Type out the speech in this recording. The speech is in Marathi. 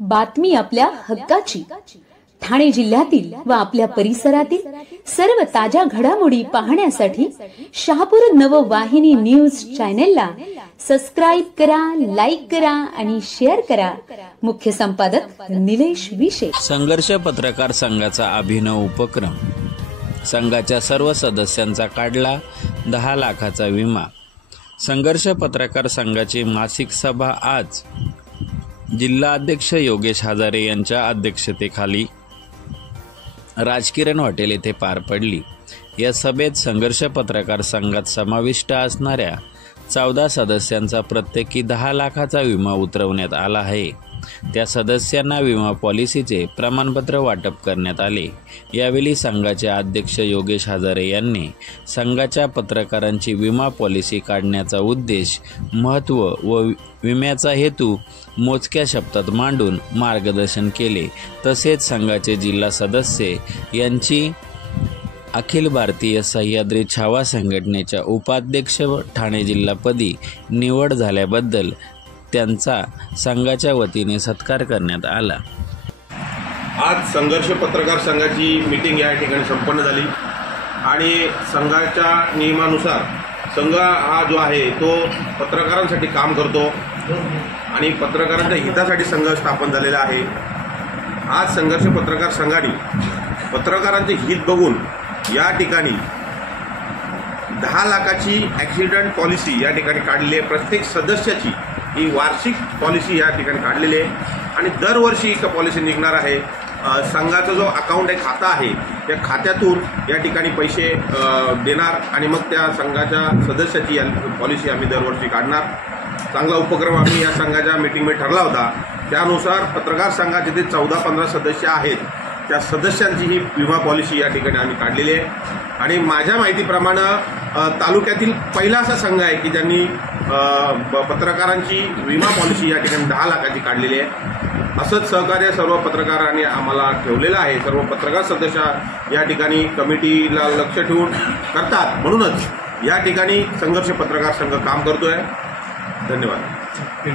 बातमी आपल्या हक्काची। ठाणे जिल्ह्यातील व आपल्या परिसरातील सर्व ताज्या घडामोडी पाहण्यासाठी शहापूर नववाहिनी न्यूज चॅनेलला सबस्क्राइब करा, लाईक करा आणि शेअर करा। मुख्य संपादक निलेश विशे। संघर्ष पत्रकार संघाचा अभिनव उपक्रम। संघाच्या सर्व सदस्यांचा काढला 10 लाखाचा विमा। संघर्ष पत्रकार संघाची मासिक सभा आज जिल्हा अध्यक्ष योगेश हजारे यांच्या अध्यक्षतेखाली राजकिरण हॉटेल येथे पार पडली। या सभेत संघर्ष पत्रकार संघात समाविष्ट असणाऱ्या 14 सदस्यांचा प्रत्येकी 10 लाखाचा विमा उतरवण्यात आला आहे। त्या सदस्यांना विमा पॉलिसीचे प्रमाणपत्र वाटप करण्यात आले। यावेळी संघाचे अध्यक्ष योगेश हजारे यांनी संघाच्या पत्रकारांची विमा पॉलिसी काढण्याचा उद्देश, महत्त्व व विम्याचा हेतू मोजक्या शब्दात मांडून मार्गदर्शन केले। तसेच संघाचे जिल्हा सदस्य यांची अखिल भारतीय सह्याद्री छावा संघटनेच्या उपाध्यक्ष ठाणे जिल्हापदी निवड झाल्याबद्दल त्यांचा संघाच्या वतीने सत्कार करण्यात आला। आज संघर्ष पत्रकार संघाची मीटिंग या ठिकाणी संपन्न झाली आणि संघाच्या नियमानुसार संघ हा जो आहे तो पत्रकारांसाठी काम करतो आणि पत्रकारांच्या हितासाठी संघ स्थापन झालेला आहे। आज संघर्ष पत्रकार संघाने पत्रकारांचे हित बघून या ठिकाणी 10 लाखाची ॲक्सिडेंट पॉलिसी या ठिकाणी काढलेली आहे। प्रत्येक सदस्याची ही वार्षिक पॉलिसी या ठिकाणी काढलेली आहे आणि दरवर्षी एक पॉलिसी निघणार आहे। संघाचा जो अकाउंट आहे, खाता आहे, त्या खात्यातून या ठिकाणी पैसे देणार आणि मग त्या संघाच्या सदस्याची पॉलिसी आम्ही दरवर्षी काढणार। चांगला उपक्रम आम्ही या संघाच्या मीटिंगमध्ये ठरला होता। त्यानुसार पत्रकार संघाचे जे 14-15 सदस्य आहेत त्या सदस्यांची ही विमा पॉलिसी या ठिकाणी आम्ही काढलेली आहे आणि माझ्या माहितीप्रमाणे तालुक्यातील पहिला असा संघ आहे की ज्यांनी पत्रकारांची विमा पॉलिसी या ठिकाणी 10 लाखाची काढलेली आहे। असंच सहकार्य सर्व पत्रकारांनी आम्हाला ठेवलेलं आहे। सर्व पत्रकार सदस्य या ठिकाणी कमिटीला लक्ष ठेवून करतात, म्हणूनच या ठिकाणी संघर्ष पत्रकार संघ काम करतोय। धन्यवाद।